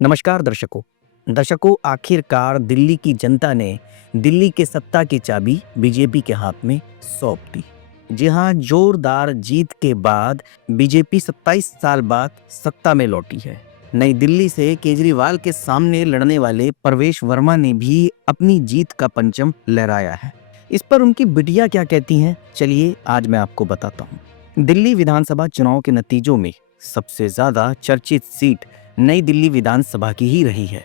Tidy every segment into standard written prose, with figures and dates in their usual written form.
नमस्कार दर्शकों आखिरकार दिल्ली की जनता ने दिल्ली के सत्ता की चाबी बीजेपी के हाथ में सौंप दी। जी हाँ, जोरदार जीत के बाद बीजेपी 27 साल बाद सत्ता में लौटी है। नई दिल्ली से केजरीवाल के सामने लड़ने वाले प्रवेश वर्मा ने भी अपनी जीत का परचम लहराया है। इस पर उनकी बिटिया क्या कहती हैं, चलिए आज मैं आपको बताता हूँ। दिल्ली विधानसभा चुनाव के नतीजों में सबसे ज्यादा चर्चित सीट नई दिल्ली विधानसभा की ही रही है।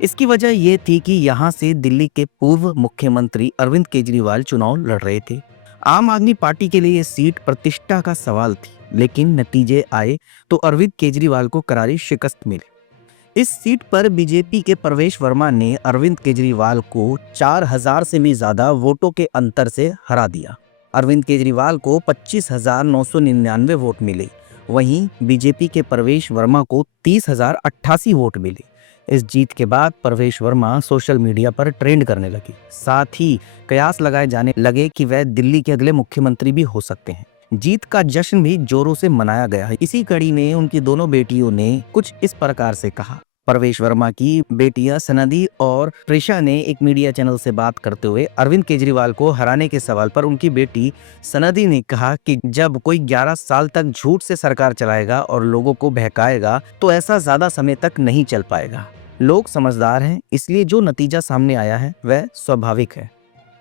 इसकी वजह यह थी कि यहाँ से दिल्ली के पूर्व मुख्यमंत्री अरविंद केजरीवाल चुनाव लड़ रहे थे। आम आदमी पार्टी के लिए यह सीट प्रतिष्ठा का सवाल थी, लेकिन नतीजे आए तो अरविंद केजरीवाल को करारी शिकस्त मिली। इस सीट पर बीजेपी के प्रवेश वर्मा ने अरविंद केजरीवाल को 4000 से भी ज्यादा वोटों के अंतर से हरा दिया। अरविंद केजरीवाल को 25,999 वोट मिले, वहीं बीजेपी के प्रवेश वर्मा को 30,088 वोट मिले। इस जीत के बाद प्रवेश वर्मा सोशल मीडिया पर ट्रेंड करने लगे। साथ ही कयास लगाए जाने लगे कि वह दिल्ली के अगले मुख्यमंत्री भी हो सकते हैं। जीत का जश्न भी जोरों से मनाया गया है। इसी कड़ी में उनकी दोनों बेटियों ने कुछ इस प्रकार से कहा। प्रवेश वर्मा की बेटियां सनदी और प्रेषा ने एक मीडिया चैनल से बात करते हुए अरविंद केजरीवाल को हराने के सवाल पर उनकी बेटी सनदी ने कहा कि जब कोई 11 साल तक झूठ से सरकार चलाएगा और लोगों को बहकाएगा तो ऐसा ज्यादा समय तक नहीं चल पाएगा। लोग समझदार हैं, इसलिए जो नतीजा सामने आया है वह स्वाभाविक है।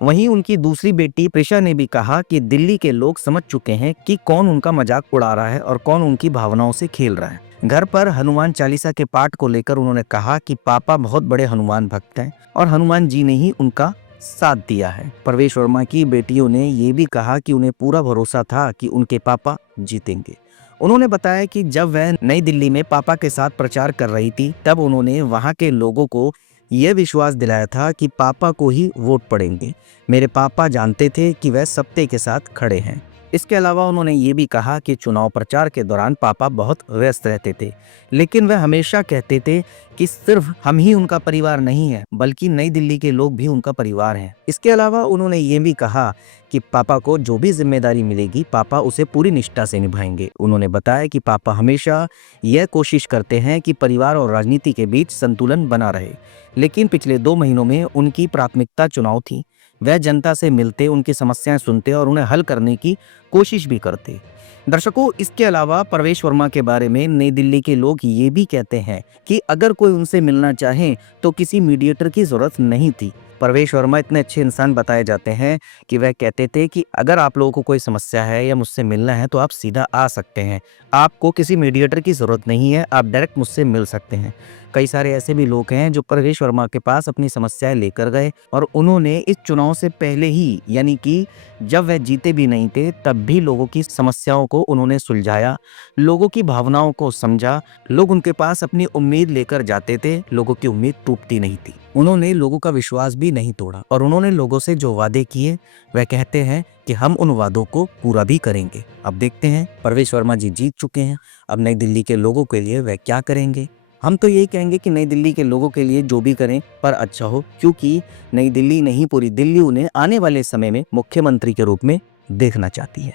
वहीं उनकी दूसरी बेटी प्रेषा ने भी कहा कि दिल्ली के लोग समझ चुके हैं कि कौन उनका मजाक उड़ा रहा है और कौन उनकी भावनाओं से खेल रहा है। घर पर हनुमान चालीसा के पाठ को लेकर उन्होंने कहा कि पापा बहुत बड़े हनुमान भक्त हैं और हनुमान जी ने ही उनका साथ दिया है। प्रवेश वर्मा की बेटियों ने ये भी कहा कि उन्हें पूरा भरोसा था कि उनके पापा जीतेंगे। उन्होंने बताया कि जब वह नई दिल्ली में पापा के साथ प्रचार कर रही थी तब उन्होंने वहां के लोगों को यह विश्वास दिलाया था कि पापा को ही वोट पड़ेंगे। मेरे पापा जानते थे कि वह सत्य के साथ खड़े हैं। इसके अलावा उन्होंने ये भी कहा कि चुनाव प्रचार के दौरान पापा बहुत व्यस्त रहते थे, लेकिन वह हमेशा कहते थे कि सिर्फ हम ही उनका परिवार नहीं है, बल्कि नई दिल्ली के लोग भी उनका परिवार हैं। इसके अलावा उन्होंने ये भी कहा कि पापा को जो भी जिम्मेदारी मिलेगी पापा उसे पूरी निष्ठा से निभाएंगे। उन्होंने बताया कि पापा हमेशा यह कोशिश करते हैं कि परिवार और राजनीति के बीच संतुलन बना रहे, लेकिन पिछले 2 महीनों में उनकी प्राथमिकता चुनाव थी। वह जनता से मिलते, उनकी समस्याएं सुनते और उन्हें हल करने की कोशिश भी करते। दर्शकों, इसके अलावा प्रवेश वर्मा के बारे में नई दिल्ली के लोग ये भी कहते हैं कि अगर कोई उनसे मिलना चाहे तो किसी मीडिएटर की जरूरत नहीं थी। प्रवेश वर्मा इतने अच्छे इंसान बताए जाते हैं कि वह कहते थे कि अगर आप लोगों को कोई समस्या है या मुझसे मिलना है तो आप सीधा आ सकते हैं, आपको किसी मीडिएटर की जरूरत नहीं है, आप डायरेक्ट मुझसे मिल सकते हैं। कई सारे ऐसे भी लोग हैं जो प्रवेश वर्मा के पास अपनी समस्याएं लेकर गए और उन्होंने इस चुनाव से पहले ही, यानी कि जब वह जीते भी नहीं थे तब भी लोगों की समस्याओं को उन्होंने सुलझाया, लोगों की भावनाओं को समझा। लोग उनके पास अपनी उम्मीद लेकर जाते थे, लोगों की उम्मीद टूटती नहीं थी। उन्होंने लोगों का विश्वास भी नहीं तोड़ा और उन्होंने लोगों से जो वादे किए वह कहते हैं कि हम उन वादों को पूरा भी करेंगे। अब देखते हैं, प्रवेश वर्मा जी जीत चुके हैं, अब नई दिल्ली के लोगों के लिए वह क्या करेंगे। हम तो यही कहेंगे कि नई दिल्ली के लोगों के लिए जो भी करें पर अच्छा हो, क्योंकि नई दिल्ली नहीं पूरी दिल्ली उन्हें आने वाले समय में मुख्यमंत्री के रूप में देखना चाहती है।